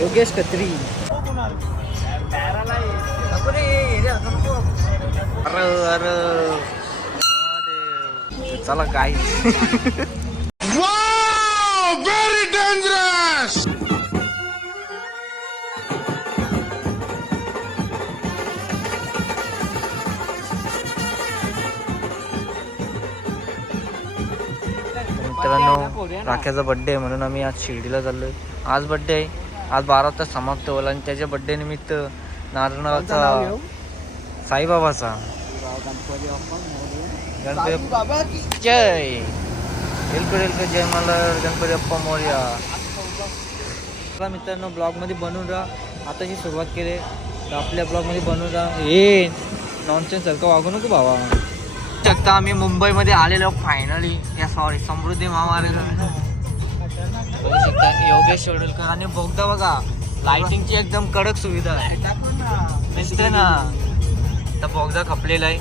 योगेश कत्री. अरे अरे. महादेव. चला काय Very dangerous! मित्रांनो राख्याचा बड्डे आहे म्हणून आम्ही आज शिर्डीला चाललोय. आज बड्डे आहे. आज बारा वाजता समाप्त होईल आणि त्याच्या बड्डे निमित्त नारळाचा साईबाबाचा. गणपती जय. एलको एलको जय मला गणपती अप्पा मोर्या. चला मित्रांनो ब्लॉगमध्ये बनवून राहा. आताची सुरुवात केली तर आपल्या ब्लॉगमध्ये बनवून राहा. हे नॉनसेन्स सारखं वागू नको भावा शकता आम्ही मुंबईमध्ये आलेलो फायनली या सॉरी समृद्धी महामार्ग. बघू शकता योगेश शेडुलकर आणि बोगदा बघा लाइटिंगची एकदम कडक सुविधा आहे. दिसते ना? तर बोगदा खपलेला आहे.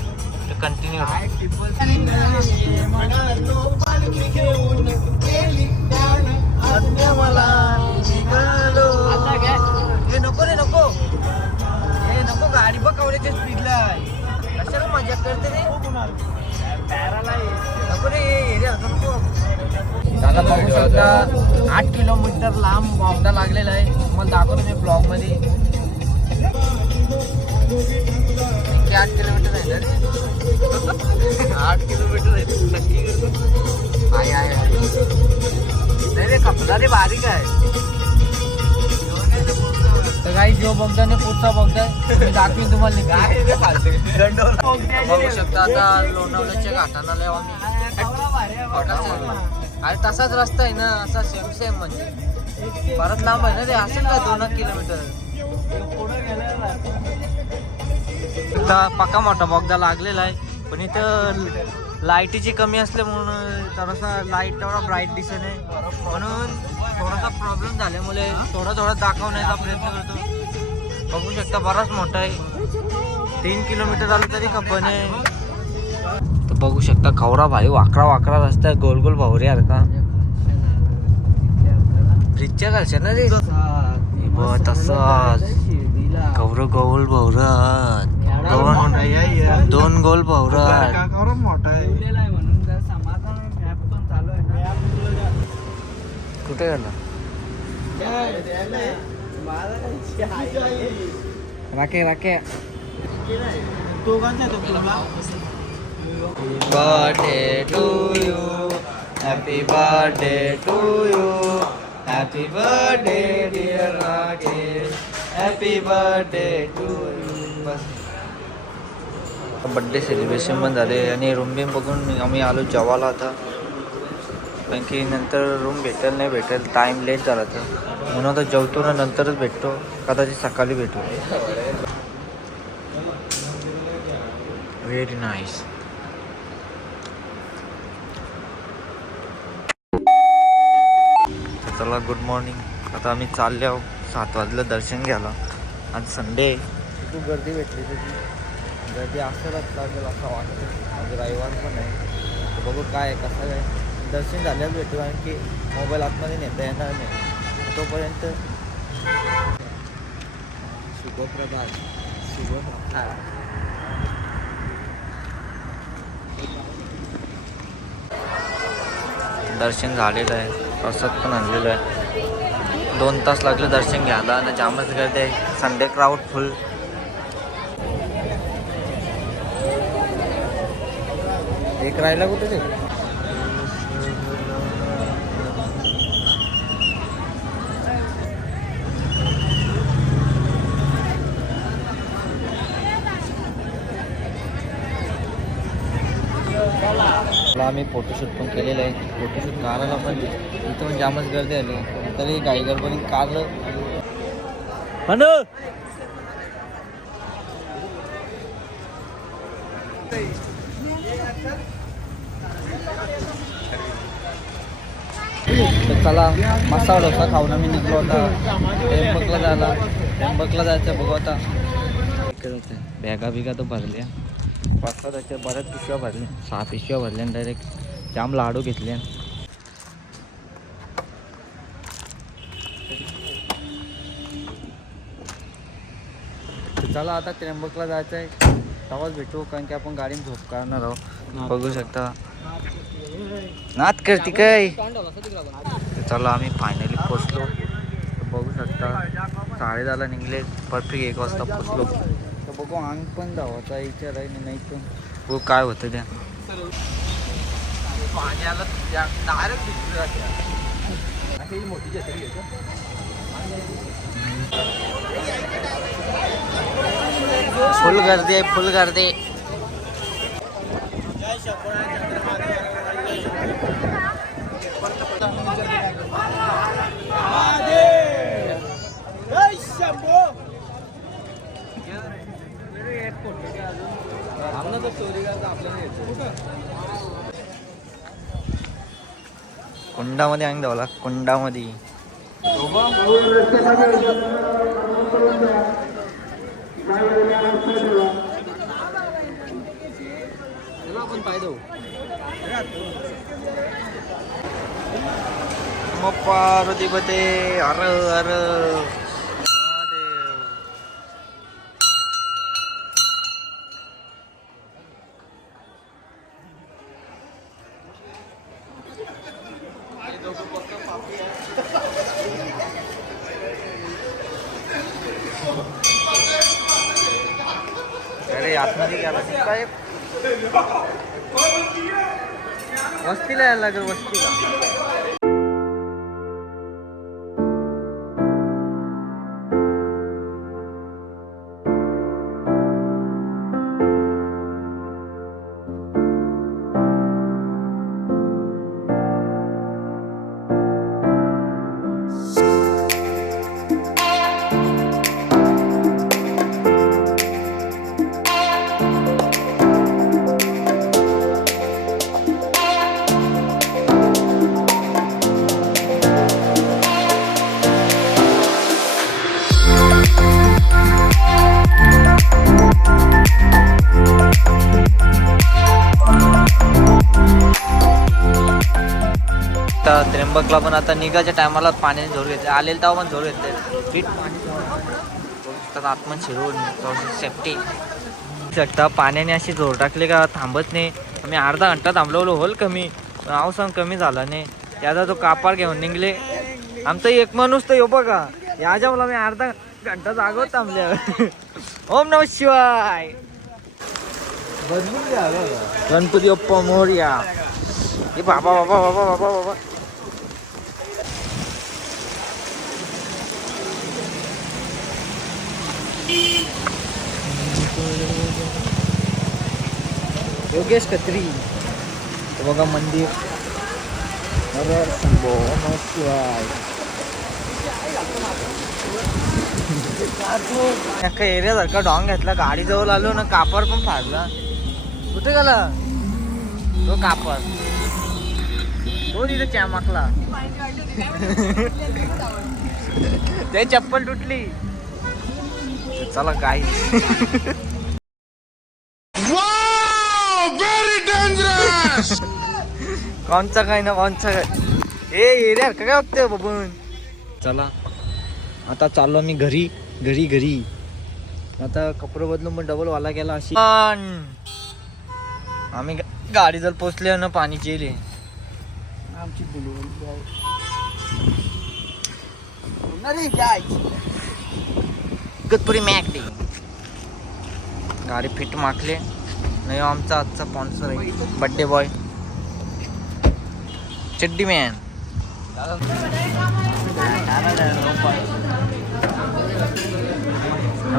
तर कंटिन्यू हे नको रे नको. हे नको गाडी बघ कवड्याच्या स्पीडला कशाला मजा करते रे? नको रे आता बघू शकता आठ किलोमीटर लांब बोगदा लागलेला आहे. तुम्हाला दाखवतो मी ब्लॉगमध्ये. आठ किलोमीटर आहे ना? आठ किलोमीटर आहे नक्की आहे आहे. नाही रे कपडा रे बारीक आहे. तर काही जो बघता नाही पुढचा बघताय. दाखवीन तुम्हाला. बघू शकता आता लोणावळ्याच्या घाटाला आम्ही. अरे तसाच रस्ता आहे ना असा सेम सेम म्हणजे. परत लांब आहे ना ते असेल का दोन एक किलोमीटर? इथं पक्का मोठा बोगदा लागलेला आहे. पण इथं लाईटीची कमी असल्यामुळं थोडासा लाइट तेवढा ब्राईट दिसत नाही म्हणून थोडासा प्रॉब्लेम झाल्यामुळे थोडा थोडा दाखवण्याचा प्रयत्न करतो. बघू शकता बराच मोठा आहे. तीन किलोमीटर आलं तरी कपन आहे. बघू शकता. खवरा भाई वाकरा वाकरा रस्ता आहे. गोल गोल भावरे यार का? ब्रिजच्या घालशा ना रे? तसाच. गौर गोल भवरात. दोन दोन गोल भवरात. कुठे गेला? राखे राखे. Birthday to you. Happy birthday to you. Happy birthday dear Rakesh. Happy birthday to you. बस बड्डे सेलिब्रेशन पण झाले आणि रूम बीम बघून आम्ही आलो जेवायला आता. कारण की नंतर रूम भेटेल नाही भेटेल टाईम लेट झाला तर. म्हणून आता जेवतो ना नंतरच भेटतो. कदाचित सकाळी भेटू. व्हेरी नाईस चला गुड मॉर्निंग आता आम्ही चालले आहो सात वाजलं दर्शन घ्यायला. आज संडे खूप गर्दी भेटली तुझी गर्दी असंच लागेल असं वाटतं आज रविवार पण आहे. बघू काय कसं काय दर्शन झाल्यास भेटू कारण की मोबाईल आतमध्ये नेता येणार नाही. तोपर्यंत शुभप्रभात शुभ दर्शन झालेलं आहे. प्रसाद पण आणलेलं आहे. दोन तास लागले दर्शन घ्यायला आणि जामच गर्दी आहे. संडे क्राऊड फुल एक राहिला कुठे ते? मला आम्ही फोटोशूट पण केलेलं आहे. फोटोशूट काढायला पण इथं पण जामच गर्दी आली तरी गाई गडबडीत काढलं चला मसाला डोसा खाऊन मी निघलो होता टेम्पकला जायला. टेम्पकला जायचं बघू आता. बॅगा बिगा तर भरल्या. सहा त्याच्या बऱ्याच पिशव्या भरल्या. सहा पिशव्या भरल्या डायरेक्ट जाम लाडू घेतले. चला आता त्र्यंबकला जायचं आहे तेव्हाच भेटू कारण की आपण गाडीत झोप काढणार आहोत बघू शकता. नात करते. काय चला आम्ही फायनली पोचलो बघू शकता. साडे दहाला निघले. परफेक्ट एक वाजता पोचलो बघू आम्ही पण धावाचा विचार आहे नाही पण. बघू काय होतं त्या पाण्याला डायरेक्ट फुल गर्दी आहे फुल गर्दी. कुंडामध्ये अंग द्यावला कुंडामध्ये. आपण पाय मग पार्वतीपते अर अरे आतमध्ये गेला. काय? वस्तीला यायला लागेल वस्तीला. त्र्यंबकला पण आता निघायच्या टायमाला पाण्याने झोर घेतले. आलेलं तेव्हा पण झोर घेतले. फिट. पाणी आत्मन आतमध्ये शिरून सेफ्टी शकता पाण्याने अशी झोर टाकली का थांबत नाही. आम्ही अर्धा घंटा थांबलवलो होल कमी. पण सांग कमी झाला नाही. त्याचा तो कापार घेऊन निघले. आमचा एक माणूस तर यो बघा. याच्या मला मी अर्धा घंटा जागो थांबल्या ओम नम शिवाय. गणपती अप्पा मोर्या. हे बाबा बाबा बाबा बाबा बाबा. योगेश खत्री बघा मंदिर. अरे शंभो शिवाय एका एरियासारखा डॉंग घेतला. गाडी जवळ आलो ना कापर पण फाडला. कुठे गेला? तो कापर तो तिथे चॅमाकला. ते चप्पल तुटली. चला dangerous! कोणचा काय ना कोणचा काय? ए का काय बघतोय बघून चला. आता चाललो मी घरी घरी घरी. आता कपडे बदलून पण डबल वाला गेला अशी. आम्ही गाडी जर पोचले ना पाणी येईल आमची इगतपुरी मॅक गाडी फिट माखले नाही आमचा आजचा स्पॉन्सर आहे. बड्डे बॉय चड्डी मॅन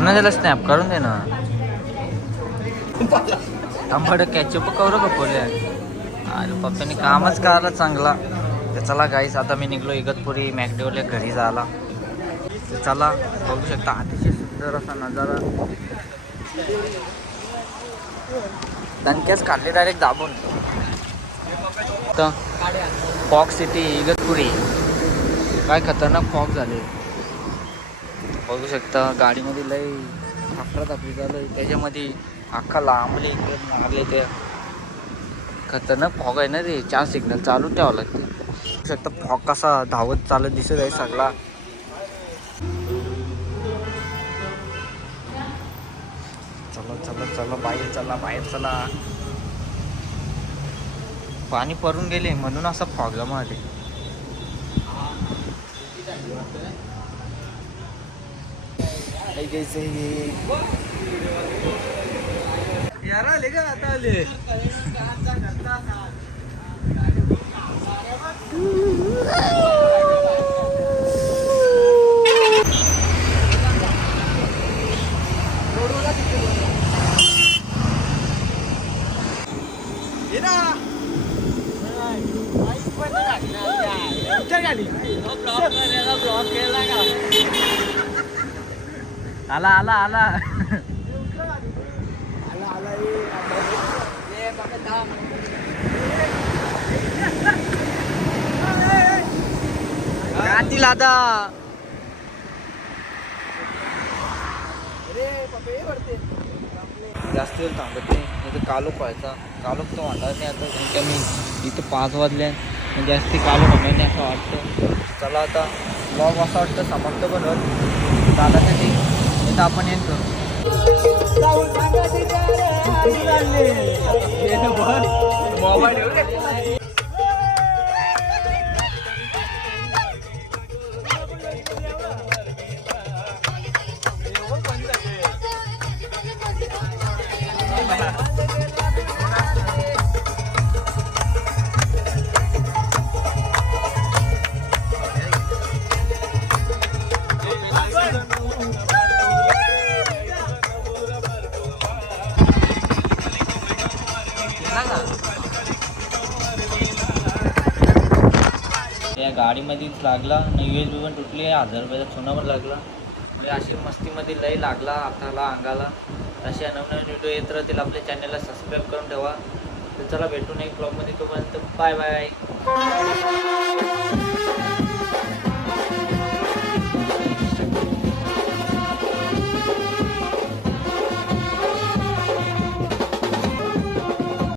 त्याला स्नॅप करून दे ना. तांबड कॅचअप करू का पोले अरे पप्पाने कामच करायला चांगला. तर चला गाईस आता मी निघलो इगतपुरी मॅकडेवले घरी जायला. चला बघू शकता. अतिशय सुंदर असा नजारा. दणक्याच काढले डायरेक्ट दाबून. तर फॉक सिटी इगतपुरी. काय खतरनाक फॉक झाले. बघू शकता गाडीमध्ये लय अफरातफरी झालं त्याच्यामध्ये अख्खा लांबले इकडे मारले ते. खतरनाक फॉग आहे ना ते. चार सिग्नल चालू ठेवावं लागते. बघू शकता फॉग कसा धावत चालत दिसत आहे सगळा. चला चला चला बाहेर चला बाहेर चला. पाणी परून गेले म्हणून असा प्रॉब्लेम आले यार आले का आता आले? आला आला. आला आता जास्त वेळ थांबत नाही. इथं कालोख व्हायचा कालोख तर वाटत नाही. आता कारण की मी इथं पाच वाजले म्हणजे जास्ती कालोख होणार नाही असं वाटतं. चला आता. ब्लॉग असं वाटतं. समर्थ पण होत. पर्यंत आपण तर आपण येण करू गाडीमध्येच लागला. नैवेद पण तुटली. हजार रुपयाचा सोना पण लागला. म्हणजे अशी मस्तीमध्ये लय लागला हाताला अंगाला. असे नवनवीन व्हिडिओ येत राहतील. आपल्या चॅनलला सबस्क्राईब करून ठेवा. तर चला भेटून एक ब्लॉगमध्ये तोपर्यंत बाय बाय